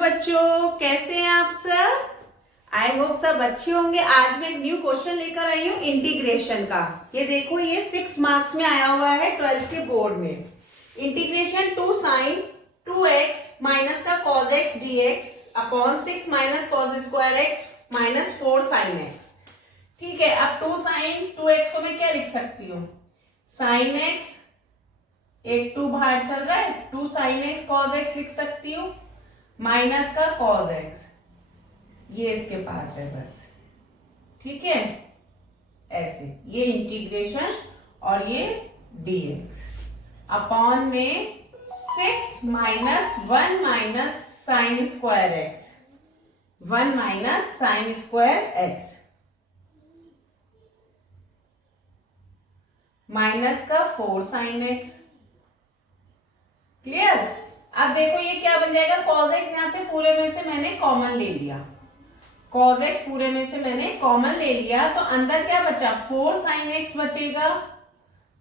बच्चों, कैसे हैं आप सब? आई होप सब अच्छे होंगे। आज मैं एक न्यू क्वेश्चन लेकर आई हूँ इंटीग्रेशन का। ये देखो, ये 6 मार्क्स में आया हुआ है 12th के बोर्ड में। इंटीग्रेशन 2 sin 2x माइनस का cos x dx upon 6 minus cos square x minus 4 sin x। ठीक है, अब 2 sin 2x को मैं क्या लिख सकती हूँ? sin x, एक 2 बाहर चल रहा है, 2 sin x cos x लिख सकती हूँ, माइनस का cos x, ये इसके पास है बस। ठीक है, ऐसे ये इंटीग्रेशन और ये dx अपॉन में 6 minus 1 minus sine square x, 1 minus sine square x minus का 4 साइन x। क्लियर? अब देखो ये क्या बन जाएगा, cos x यहां से पूरे में से मैंने कॉमन ले लिया, cos x पूरे में से मैंने कॉमन ले लिया, तो अंदर क्या बचा? 4 sin x बचेगा,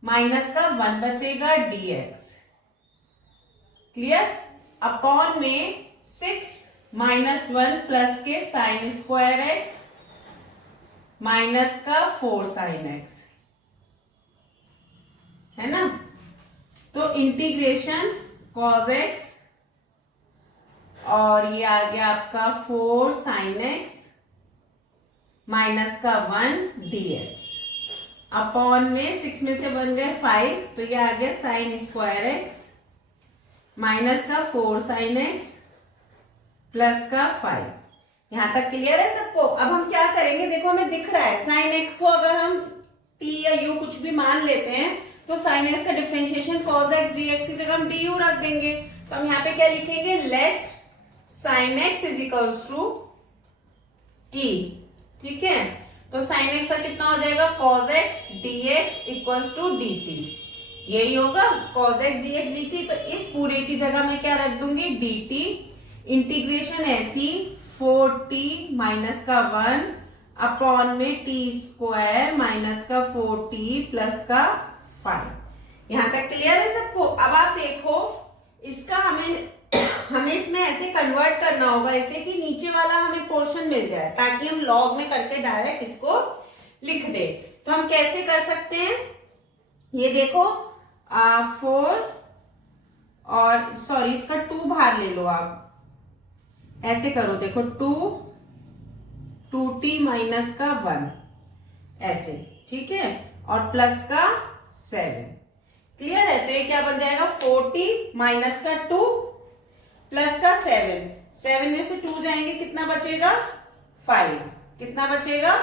माइनस का 1 बचेगा dx। क्लियर? अपॉन में 6 माइनस 1 प्लस के साइन स्क्वायर x माइनस का 4 sin x, है ना? तो इंटीग्रेशन cos x और ये आ गया आपका 4 sin x माइनस का 1 dx अपॉन में 6 में से 1 गए 5, तो ये आ गया साइन स्क्वायर x माइनस का 4 sin x प्लस का 5। यहां तक क्लियर है सबको? अब हम क्या करेंगे, देखो हमें दिख रहा है साइन x को अगर हम t या u कुछ भी मान लेते हैं तो साइन x का डिफरेंशिएशन cos x dx की जगह हम du रख देंगे। तो हम यहाँ पे क्या लिखेंगे, let sine x is equals to t। ठीक है, तो साइन x का कितना हो जाएगा, cos x dx equals to dt, यही होगा cos x dx dt। तो इस पूरे की जगह मैं क्या रख दूंगी, dt। इंटीग्रेशन ऐसी 4t माइनस का 1 अपॉन में t स्क्वायर माइनस का 4t प्लस का 5। यहां तक क्लियर है सबको? अब आप देखो, इसका हमें इसमें ऐसे कन्वर्ट करना होगा ऐसे कि नीचे वाला हमें पोर्शन मिल जाए, ताकि हम लॉग में करके डायरेक्ट इसको लिख दे। तो हम कैसे कर सकते हैं, ये देखो 4 और सॉरी इसका 2 बाहर ले लो, आप ऐसे करो, देखो 2t माइनस का 1 ऐसे। ठीक है, और प्लस का 7। क्लियर है? तो ये क्या बन जाएगा, 4t माइनस का 2 प्लस का 7 में से 2 जाएंगे, कितना बचेगा, 5। कितना बचेगा,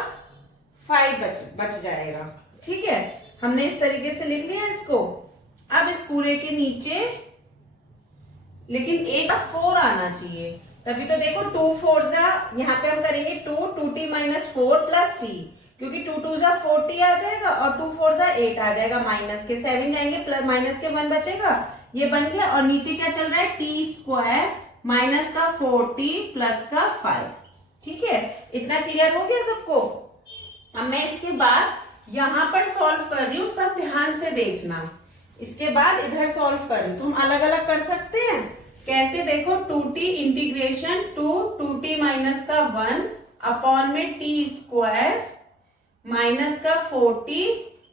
5 बच जाएगा। ठीक है, हमने इस तरीके से लिख लिया इसको। अब इस पूरे के नीचे लेकिन एक 4 आना चाहिए, तभी तो देखो 2 4 जा, यहाँ पे हम करेंगे 2t माइनस 4 प्लस c, क्योंकि 2 2 जा 4t आ जाएगा और 2 4 जा 8 आ जाएगा, माइनस के 7 जाएंगे, प्लस माइनस के 1 बचेगा, ये बन गया। और नीचे क्या चल रहा है, t स्क्वायर माइनस का 4t प्लस का 5। ठीक है, इतना क्लियर हो गया सबको? अब मैं इसके बाद यहां पर सॉल्व कर रही हूँ, सब ध्यान से देखना। इसके बाद इधर सॉल्व कर रही हूँ, तो हम अलग अलग कर सकते हैं। कैसे, देखो 2t इंटीग्रेशन 2t माइनस का 1 अपॉन में t स्क्वायर माइनस का 4t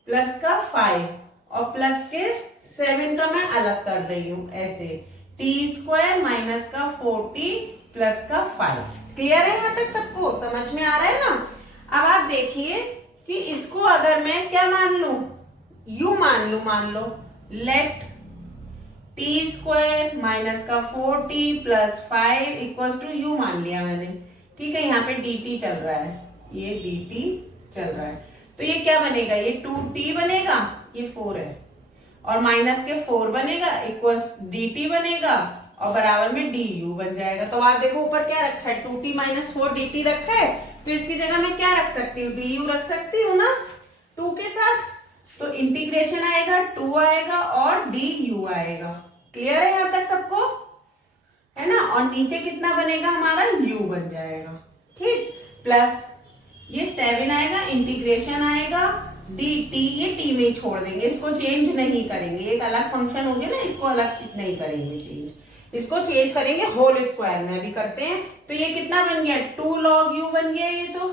प्लस का 5 और प्लस के 7 का मैं अलग कर रही हूं ऐसे, t स्क्वायर माइनस का 4t प्लस का 5। क्लियर है? यहां तक सबको समझ में आ रहा है ना? अब आप देखिए कि इसको अगर मैं क्या मान लू, u मान लो, लेट t स्क्वायर माइनस का 4t plus 5 equals to u मान लिया मैंने। ठीक है, यहाँ पे dt चल रहा है, ये dt चल रहा है, तो ये क्या बनेगा, ये 2t बनेगा, ये 4 है, और माइनस के 4 बनेगा इक्वल्स dt बनेगा और बराबर में du बन जाएगा। तो आप देखो ऊपर क्या रखा है, 2t माइनस 4 dt रखा है, तो इसकी जगह मैं क्या रख सकती हूँ, du रख सकती हूँ ना 2 के साथ। तो इंटीग्रेशन आएगा 2 आएगा और du आएगा। क्लियर है यहाँ तक सबको? है ना? और नीचे कितना बनेगा हमारा, u बन जाएगा। ठीक, प्लस ये 7 आएगा, इंटीग्रेशन आएगा dt, ये t में ही छोड़ देंगे, इसको चेंज नहीं करेंगे, एक अलग फंक्शन हो गया ना, इसको अलग नहीं करेंगे चेंज। इसको चेंज करेंगे होल स्क्वायर में, अभी करते हैं। तो ये कितना बन गया, 2 log u बन गया, ये तो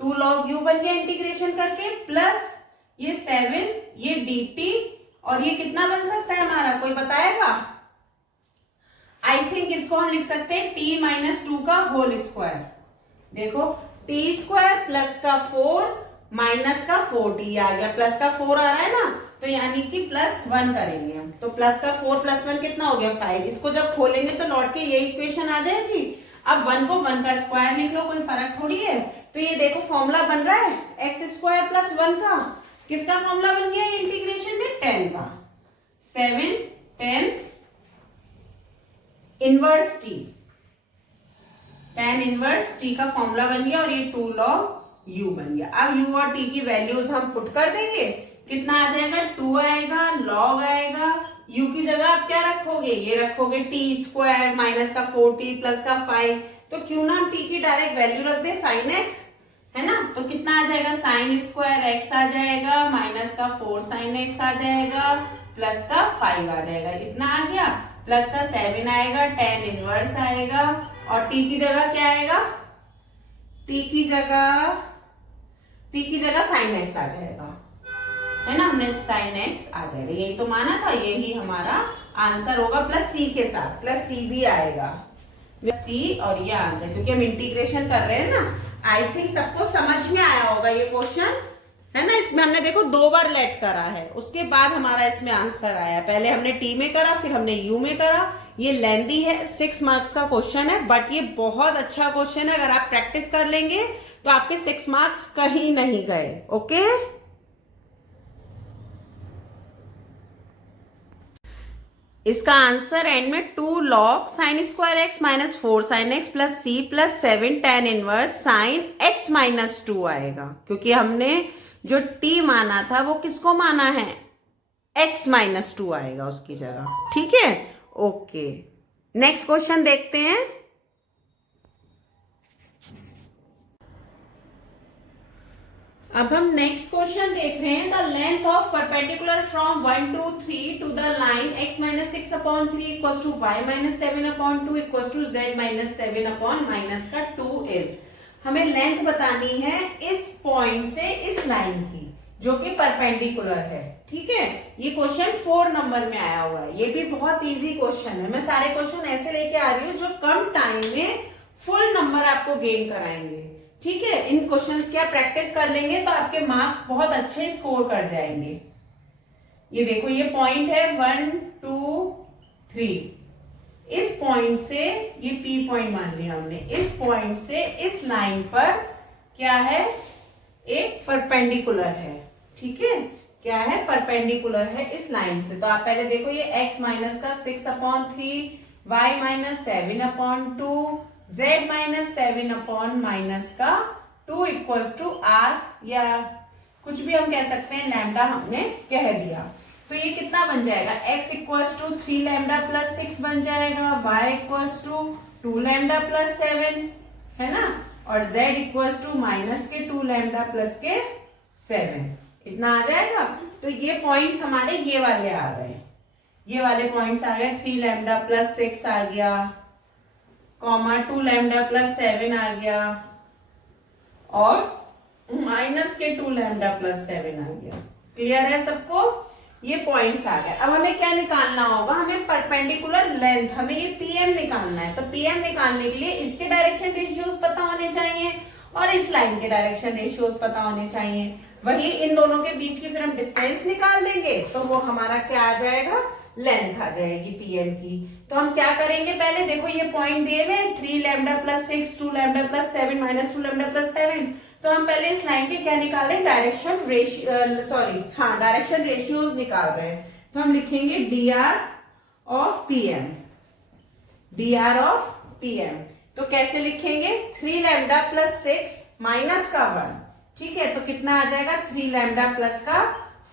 2 log u बन गया इंटीग्रेशन करके, प्लस ये 7 ये dt, और ये कितना बन सकता है हमारा, कोई बताएगा? आई थिंक इसको हम लिख सकते हैं t माइनस 2 का होल स्क्वायर। देखो t स्क्वायर प्लस का 4 माइनस का 4t आ गया, प्लस का 4 आ रहा है ना, तो यानी कि +1 करेंगे हम, तो प्लस का 4 + 1 कितना हो गया 5। इसको जब खोलेंगे तो लौट के ये इक्वेशन आ जाएगी। अब 1 को 1 का स्क्वायर लिख लो, कोई फर्क थोड़ी है। तो ये देखो फॉर्मूला बन रहा है x² + 1 का, किसका फॉर्मूला बन गया इंटीग्रेशन में, 10 का, 7 10 inverse t, tan inverse t का फॉर्मूला बन गया, और ये 2 log u बन गया। अब u और t की वैल्यूज हम पुट कर देंगे, कितना आ जाएगा, 2 आएगा, log आएगा, u की जगह आप क्या रखोगे, ये रखोगे t² माइनस का 4t प्लस का 5, तो क्यों ना हम t की डायरेक्ट वैल्यू रख दे sin x, है ना। तो कितना आ जाएगा, sin² x आ जाएगा, माइनस का 4 sin x आ जाएगा, प्लस का 5 आ जाएगा, इतना आ गया, प्लस का 7 आएगा, tan इनवर्स आएगा, और t की जगह क्या आएगा, t की जगह sin x आ जाएगा, है ना, हमने sin x आ जाएगा, यही तो माना था, यही हमारा आंसर होगा, प्लस c के साथ, प्लस c भी आएगा, c, और ये आंसर, क्योंकि हम इंटीग्रेशन कर रहे हैं ना। आई थिंक सबको समझ में आया होगा ये क्वेश्चन, है ना। इसमें हमने देखो 2 बार लेट करा है, उसके बाद हमारा इसमें आंसर आया, पहले हमने टी में करा, फिर हमने यू में करा। ये लेंदी है, 6 मार्क्स का क्वेश्चन है, बट ये बहुत अच्छा क्वेश्चन है, अगर आप प्रैक्टिस कर लेंगे तो आपके 6 मार्क्स कहीं नहीं गए। ओके, इसका आंसर एंड में 2 log sin² x minus 4 sin x plus c plus 7 tan inverse sin x minus 2 आएगा, क्योंकि हमने जो t माना था वो किसको माना है, x माइनस 2 आएगा उसकी जगह, ठीक है। ओके, नेक्स्ट क्वेश्चन देखते हैं। अब हम नेक्स्ट क्वेश्चन देख रहे हैं, the length of perpendicular from 1 to 3 to the line x minus 6/3 equals to y minus 7/2 equals to z minus 7/2 is. हमें लेंथ बतानी है इस पॉइंट से इस लाइन की, जो कि परपेंडिकुलर है, ठीक है। ये क्वेश्चन 4 नंबर में आया हुआ है, ये भी बहुत इजी क्वेश्चन है। मैं सारे क्वेश्चन ऐसे लेके आ रही हूँ जो कम टाइम में फुल नंबर आपको गेन कराएंगे, ठीक है। इन क्वेश्चंस की आप प्रैक्टिस कर लेंगे तो आपके मार्क्स बहुत अच्छे स्कोर कर जाएंगे। ये देखो, ये पॉइंट है 1 2 3, इस पॉइंट से, ये P पॉइंट मान लिया हमने, इस पॉइंट से इस लाइन पर क्या है, एक परपेंडिकुलर है, ठीक है। क्या है, परपेंडिकुलर है इस लाइन से। तो आप पहले देखो, ये x माइनस का 6/3, y minus 7/2, z minus 7/2 equals to r, या कुछ भी हम कह सकते हैं, लैम्डा हमने कह दिया। तो ये कितना बन जाएगा, x equals to 3 lambda plus 6 बन जाएगा, y equals to 2 lambda plus 7, है ना, और z इक्वल्स टू माइनस के 2 लैम्डा प्लस के 7, इतना आ जाएगा। तो ये पॉइंट्स हमारे ये वाले आ रहे हैं, ये वाले पॉइंट्स आ गए, 3 लैम्डा प्लस 6 आ गया, कॉमा 2 लैम्डा प्लस 7 आ गया, और माइनस के 2 लैम्डा प्लस 7 आ गया। क्लियर है सबको, ये पॉइंट्स आ गए। अब हमें क्या निकालना होगा, हमें परपेंडिकुलर लेंथ, हमें ये पीएम निकालना है। तो पीएम निकालने के लिए इसके डायरेक्शन रेशियोज पता होने चाहिए और इस लाइन के डायरेक्शन रेशियोज पता होने चाहिए। वही इन दोनों के बीच की फिर हम डिस्टेंस निकाल देंगे, तो वो हमारा क्या आ जाएगा, लेंथ आ जाएगी पीएम की। तो हम क्या करेंगे, पहले देखो ये पॉइंट दिए हुए 3 lambda plus 6, 2 lambda plus 7, minus 2 lambda plus 7। तो हम पहले इस लाइन के क्या निकाल रहे हैं, डायरेक्शन रेशियोज निकाल रहे हैं। तो हम लिखेंगे dr ऑफ pm, तो कैसे लिखेंगे, 3 लैम्डा प्लस 6 माइनस का 1, ठीक है। तो कितना आ जाएगा, 3 लैम्डा प्लस का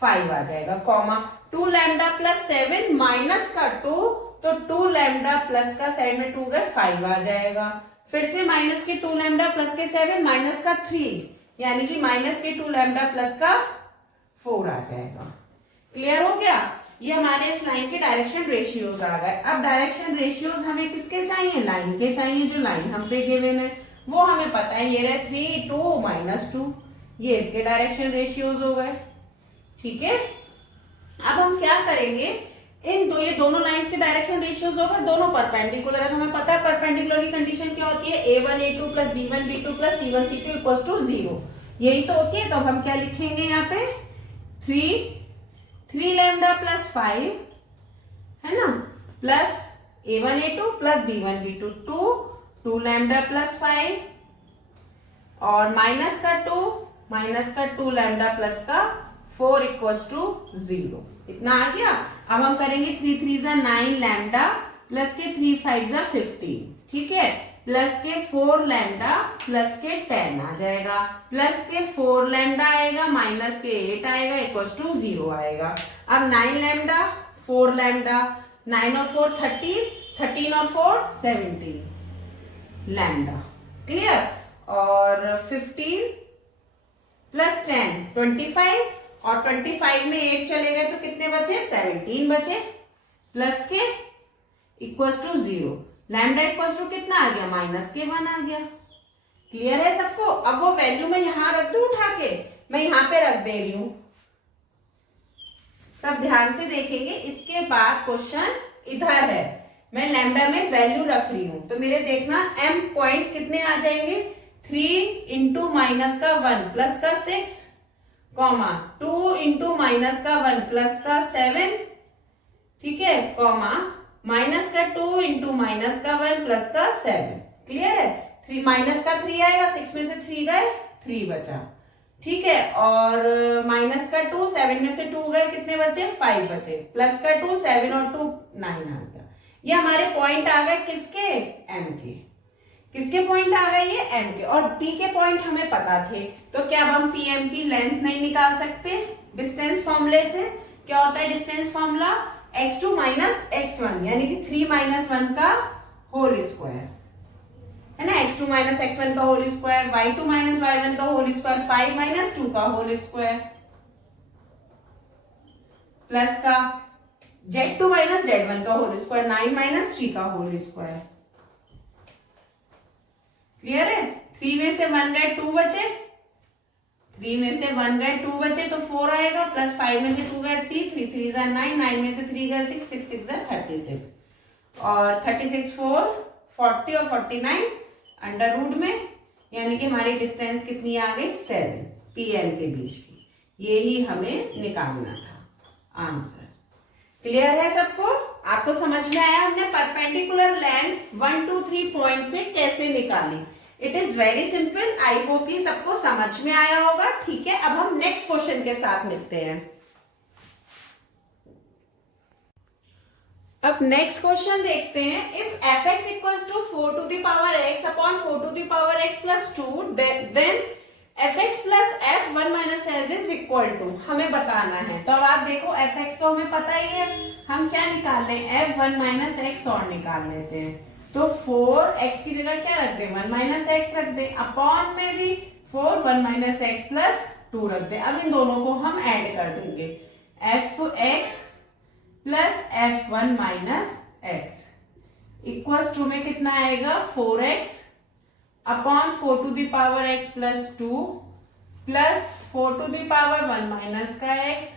5 आ जाएगा, कॉमा 2 लैम्डा प्लस 7 माइनस का 2, तो 2 लैम्डा प्लस का 7 में 2 गए 5 आ जाएगा। फिर से माइनस के 2 लैम्डा प्लस के 7 माइनस का 3, यानी कि माइनस के 2 लैम्डा प्लस का 4 आ जाएगा। क्लियर हो गया। ये हमारे इस लाइन के डायरेक्शन रेशियोज आ गए। अब डायरेक्शन रेशियोज हमें किसके चाहिए, लाइन के चाहिए, जो लाइन हम पे गिवन है वो हमें पता है, ये रहे 3 2 -2, ये इसके डायरेक्शन रेशियोज हो गए। ठीक है, अब हम क्या करेंगे, ये दोनों लाइंस के डायरेक्शन रेशियोज हो गए, दोनों परपेंडिकुलर है, तो हमें पता है परपेंडिकुलर की कंडीशन क्या होती है, a1 a2 plus b1 b2 plus c1 c2 equals to 0, यही तो होती है। तो अब हम क्या लिखेंगे यहाँ पे 3 लैम्डा प्लस 5 है ना, plus a1 a2 plus b1 b2 2 lambda plus 5 और माइनस का 2 लैम्डा प्लस का 4 इक्वल्स टू 0, इतना आ गया। अब हम करेंगे 3 3 जा 9 लैम्डा प्लस के 3 5 जा 15, ठीक है, प्लस के 4 लैम्डा प्लस के 10 आ जाएगा, प्लस के 4 लैम्डा आएगा माइनस के 8 आएगा इक्वल्स टू 0 आएगा। अब 9 लैम्डा 4 लैम्डा, 9 और 4 13, 13 और 4 17 लैम्डा, क्लियर। और 15 प्लस 10 25 और 25 में 8 चले गए तो कितने बचे, 17 बचे, प्लस के equals to 0, lambda equals to कितना आ गया, माइनस के 1 आ गया। क्लियर है सबको। अब वो वैल्यू मैं यहां रख दूं उठा के, मैं यहां पे रख दे रही हूं, सब ध्यान से देखेंगे। इसके बाद क्वेश्चन इधर है, मैं लैम्डा में वैल्यू रख रही हूं, तो मेरे देखना m पॉइंट कितने आ जाएंगे, 3 इंटू माइनस का 1 प्लस का 6 कॉमा 2 इंटू माइनस का 1 प्लस का 7, ठीक है, कॉमा माइनस का 2 इंटू माइनस का 1 प्लस का 7, क्लियर है। 3 माइनस का 3 आएगा, 6 में से 3 गए 3 बचा, ठीक है, और माइनस का 2 7 में से 2 गए कितने बचे, 5 बचे, प्लस का 2 7 और 2 9 आ गया। ये हमारे पॉइंट आ गए किसके, m के, किसके पॉइंट आ गए, ये m के, और p के पॉइंट हमें पता थे, तो क्या अब हम pm की लेंथ नहीं निकाल सकते डिस्टेंस फॉर्मूले से। क्या होता है distance formula, x2 minus x1 यानी कि 3 माइनस 1 का होल स्क्वायर है ना, x2 माइनस x1 का whole square, y2 minus y1 का होल स्क्वायर, 5 माइनस 2 का होल स्क्वायर, प्लस का z2 माइनस z1 का होल स्क्वायर, 9 माइनस 3 का होल स्क्वायर। क्लियर है। 3 में से 1 गए 2 बचे, 3 में से 1 गए 2 बचे तो 4 आएगा, प्लस 5 में से 2 गए 3 3 3 जा 9, 9 में से 3 गए 6 6 6 जा 36, और 36 4 40 और 49 अंडर रूट में, यानी कि हमारी डिस्टेंस कितनी आ गई 7 pm के बीच की, ये ही हमें निकालना था आंसर। क्लियर है सबको, आपको समझ में आया हमने परपेंडिकुलर लेंथ 1 2 3 पॉइंट से कैसे निकाली। It is very simple, I hope ये सबको समझ में आया होगा। ठीक है, अब हम नेक्स्ट क्वेश्चन के साथ मिलते हैं। अब नेक्स्ट क्वेश्चन देखते हैं, if fx equals to 4 to the power x upon 4 to the power x plus 2 then fx plus f1 minus s is equal to, हमें बताना है। तो अब आप देखो fx तो हमें पता ही है, हम क्या निकाल लें, f1 माइनस x और निकाल लेते हैं। तो 4x की जगह क्या रख दें, 1 माइनस x रख दें, अपॉन में भी 4 1 माइनस x प्लस 2 रख दें। अब इन दोनों को हम ऐड कर देंगे, fx plus f1 minus x equals to में कितना आएगा 4x upon 4 to the power x plus 2 plus 4 to the power 1 minus का x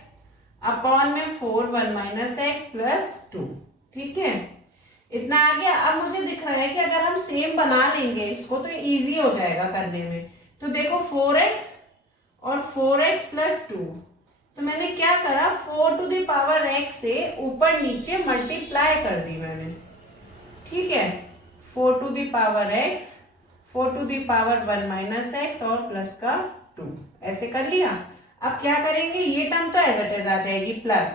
अपॉन में 4 1 माइनस x प्लस 2, ठीक है, इतना आ गया। अब मुझे दिख रहा है कि अगर हम सेम बना लेंगे इसको तो इजी हो जाएगा करने में। तो देखो 4x और 4x प्लस 2, तो मैंने क्या करा 4 टू द पावर x से ऊपर नीचे मल्टीप्लाई कर दी मैंने, ठीक है, 4 to the power x 4 to the power 1 minus x और प्लस का 2, ऐसे कर लिया। अब क्या करेंगे, ये टर्म तो एज इट इज आ जाएगी, प्लस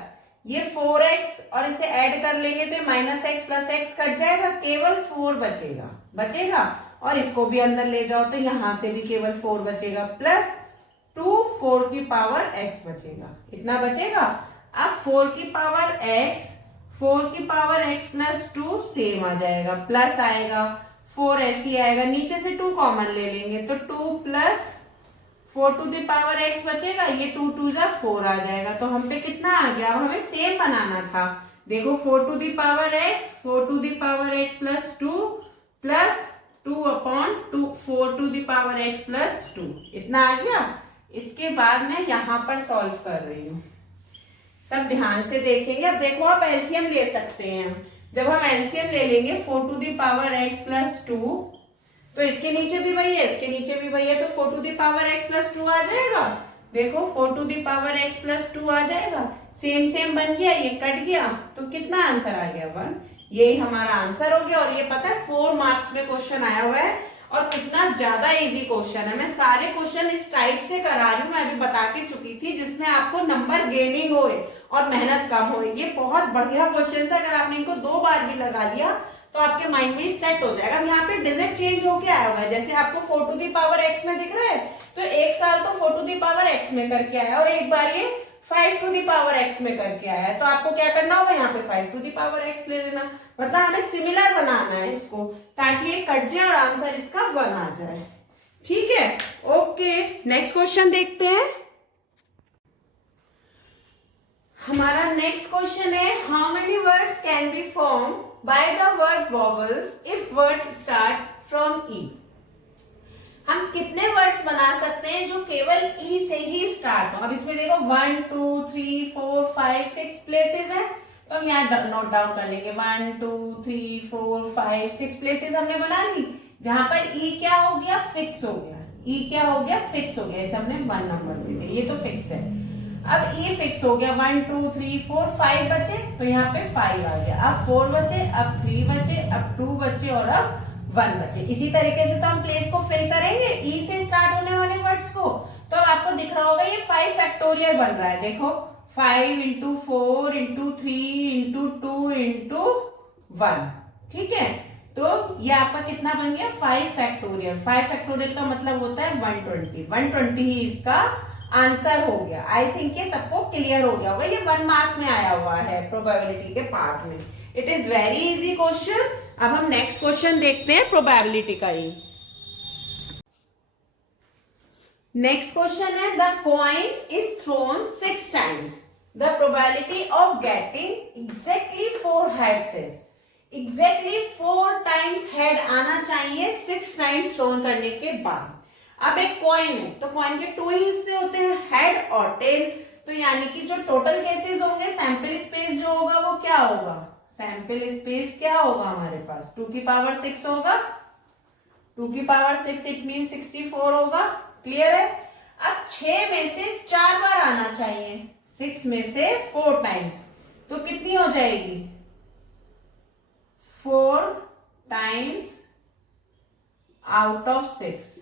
ये 4x और इसे ऐड कर लेंगे तो minus x plus x cut जाएगा, केवल 4 बचेगा और इसको भी अंदर ले जाओ तो यहां से भी केवल 4 बचेगा, प्लस 2 4 की पावर x बचेगा, इतना बचेगा। अब 4 की पावर x प्लस 2 सेम आ जाएगा, प्लस आएगा 4 ऐसी आएगा, नीचे से 2 कॉमन ले लेंगे तो 2 plus 4 to the power x बचेगा, ये 2 2 जा 4 आ जाएगा। तो हम पे कितना आ गया, अब हमें सेम बनाना था। देखो 4 to the power x, 4 to the power x plus 2 upon 4 to the power x plus 2, इतना आ गया। इसके बाद मैं यहाँ पर सॉल्व कर रही हूँ, सब ध्यान से देखेंगे। अब देखो आप एलसीएम ले सकते हैं। जब हम एलसीएम ले लेंगे 4 to the power x plus 2, तो इसके नीचे भी वही है, इसके नीचे भी वही है, तो 4 to the power x plus 2 आ जाएगा। देखो 4 to the power x plus 2 आ जाएगा, सेम सेम बन गया, ये कट गया, तो कितना आंसर आ गया 1। यही हमारा आंसर हो गया। और ये पता है 4 मार्क्स में क्वेश्चन आया हुआ है और कितना ज्यादा इजी क्वेश्चन है। मैं सारे क्वेश्चन इस टाइप से करा रही हूँ, मैं अभी बता के चुकी थी, जिसमें आपको नंबर गेनिंग होए और मेहनत कम होए। ये बहुत बढ़िया क्वेश्चन है, अगर आपने इनको 2 बार भी लगा लिया तो आपके माइंड में सेट हो जाएगा। अब यहाँ पे डिजिट चेंज होके आया हुआ है, जैसे आपको 4 टू द पावर x में दिख रहा है, तो एक साल तो 4 टू द पावर x में करके आया और एक बार ये 5 टू द पावर x में करके आया है। तो आपको क्या करना होगा, यहाँ पे 5 टू द पावर x ले लेना, मतलब हमें सिमिलर बनाना है इसको, ताकि ये कट जाए और आंसर इसका 1 आ जाए। ठीक है, ओके, नेक्स्ट क्वेश्चन देखते हैं। हमारा नेक्स्ट क्वेश्चन है, how many words can be form by the word vowels if word start from E. हम कितने वर्ड्स बना सकते हैं जो केवल ई से ही स्टार्ट हो। अब इसमें देखो 1 2 3 4 5 6 प्लेसेस है, तो हम यहाँ नोट डाउन कर लेंगे। 1 2 3 4 5 6 प्लेसेस हमने बना ली, जहां पर ई क्या हो गया, फिक्स हो गया। ई क्या हो गया, फिक्स हो गया, इसे हमने 1 नंबर दे दिया, ये तो फिक्स है। अब ई फिक्स हो गया, 1 2 3 4 5 बचे, तो यहाँ पे 5 आ गया। अब 4 बचे, अब 3 बचे, अब 2 बचे और अब 1 बचे। इसी तरीके से तो हम प्लेस को फिल करेंगे ई से स्टार्ट होने वाले वर्ड्स को। तो अब आपको दिख रहा होगा ये 5 फैक्टोरियल बन रहा है। देखो 5 इंटू 4 इंटू 3 इंटू 2 इंटू 1, ठीक है। तो ये आपका कितना बन गया, 5 फैक्टोरियल। 5 फैक्टोरियल का मतलब होता है 120। 120 ही इसका आंसर हो गया। आई थिंक ये सबको क्लियर हो गया होगा, ये 1 मार्क में आया हुआ है प्रोबेबिलिटी के पार्ट में। It is very easy question. अब हम नेक्स्ट क्वेश्चन देखते हैं प्रोबेबिलिटी का ही। नेक्स्ट क्वेश्चन है, the coin is throne 6 times, the probability of getting exactly 4 heads is. Exactly 4 times head आना चाहिए 6 टाइम्स थ्रोन करने के बाद। अब एक कॉइन है, तो कॉइन के 2 ही हिस्से होते हैं, हेड और टेल। तो यानी कि जो टोटल केसेस होंगे, सैंपल स्पेस जो होगा वो क्या होगा, सैंपल स्पेस क्या होगा हमारे पास, 2 की पावर 6 होगा। 2 की पावर 6 इट मीन 64 होगा। क्लियर है। अब 6 में से 4 बार आना चाहिए, 6 में से 4 टाइम्स, तो कितनी हो जाएगी, 4 टाइम्स आउट ऑफ 6,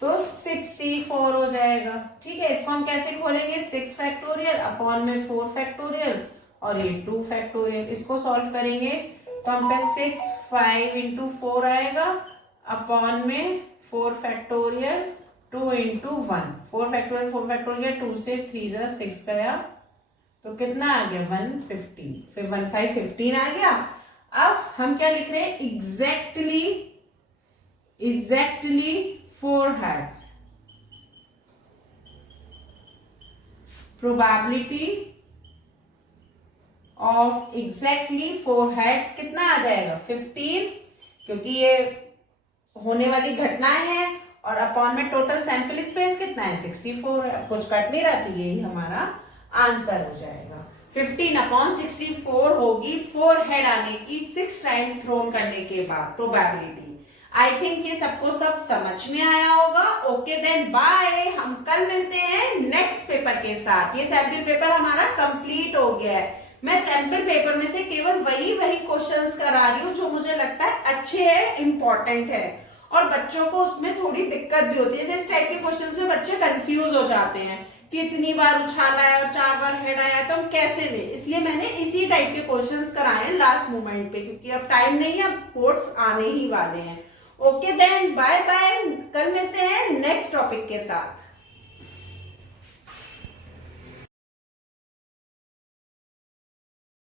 तो 6c4 हो जाएगा। ठीक है, इसको हम कैसे खोलेंगे, 6 फैक्टोरियल अपॉन में 4 फैक्टोरियल और ये 2 फैक्टोरियल। इसको सॉल्व करेंगे तो हम पे 6 5 इंटू 4 आएगा अपॉन में 4 फैक्टोरियल 2 इंटू 1। 4 फैक्टोरियल 2 से 3 जा 6 गया, तो कितना आ गया 150, फिर 1 5 15 आ गया। अब हम क्या लिख रहे हैं, exactly 4 heads। Probability of exactly 4 heads कितना आ जाएगा 15, क्योंकि ये होने वाली घटनाएं हैं, और अपॉन में टोटल सैंपल स्पेस कितना है 64 है, कुछ कट नहीं रहा, तो यही हमारा आंसर हो जाएगा। 15 अपॉन 64 होगी 4 हेड आने की 6 टाइम थ्रोन करने के बाद प्रोबेबिलिटी। आई थिंक ये सबको सब समझ में आया होगा। ओके देन बाय, हम कल मिलते हैं नेक्स्ट पेपर के साथ। ये सैंपल पेपर हमारा कंप्लीट हो गया है। मैं सैंपल पेपर में से केवल वही क्वेश्चंस करा रही हूँ जो मुझे लगता है अच्छे हैं, इंपॉर्टेंट है, और बच्चों को उसमें थोड़ी दिक्कत भी होती है। जैसे इस टाइप के क्वेश्चंस में बच्चे कंफ्यूज हो जाते हैं कि इतनी बार उछाला है और 4 बार हेड आया, तो हम कैसे ले। इसलिए मैंने इसी टाइप के क्वेश्चंस कराए हैं लास्ट मोमेंट पे, क्योंकि अब टाइम नहीं है, अब बोर्ड्स आने ही वाले हैं। ओके देन बाय बाय, कल मिलते हैं नेक्स्ट टॉपिक के साथ।